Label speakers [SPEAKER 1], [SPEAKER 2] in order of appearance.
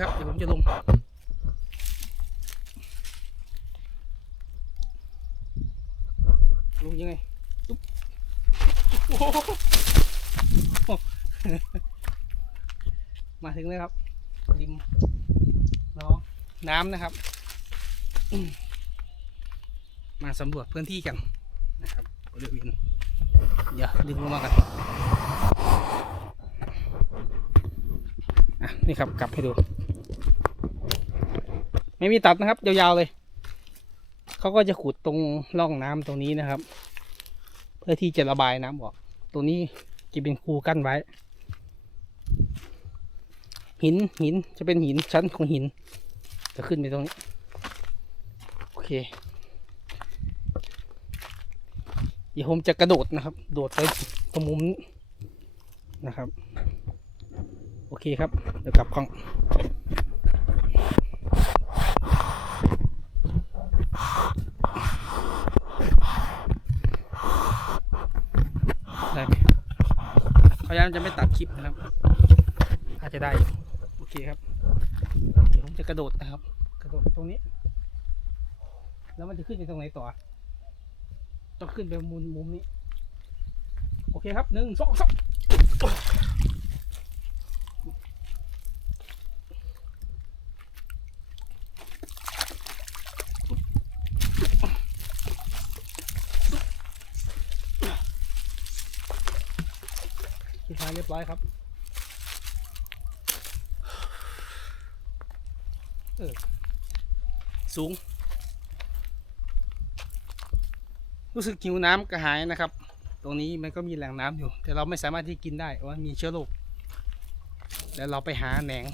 [SPEAKER 1] ครับ เดี๋ยวผมจะลง ลงยังไงโอ้มาถึงแล้วครับริมน้องน้ำนะครับ มาสำรวจพื้นที่กันนะครับบริเวณเดี๋ยวดึงลงมากันอะนี่ครับ กลับให้ดู ไม่มีตัดนะครับ ยาวๆเลย เขาก็จะขุดตรงร่องน้ำตรงนี้นะครับ เพื่อที่จะระบายน้ำออกตรงนี้จะเป็นคูกั้นไว้ หินหินจะเป็นหินชั้นของหิน จะขึ้นไปตรงนี้ โอเคเดี๋ยวผมจะกระโดดนะครับ โดดไปตรงมุมนนะครับ โอเคครับ เดี๋ยวกลับกล้อง ได้ไหมพ ยายามจะไม่ตัดคลิปนะครับ อาจจะได้อยู่โอเคครับ เดี๋ยวผมจะกระโดดนะครับ กระโดดไปตรงนี้ แล้วมันจะขึ้นไปตรงไหนต่อ ต้องขึ้นไปมุมมุมนี้ โอเคครับหนึ่งสองสาม คิดท้ายเรียบร้อยครับ เออ สูง รู้สึกหิวน้ำกระหายนะครับ ตรงนี้มันก็มีแหล่งน้ำอยู่ แต่เราไม่สามารถที่กินได้เพราะว่ามีเชื้อโรคแล้วเราไปหาแหนง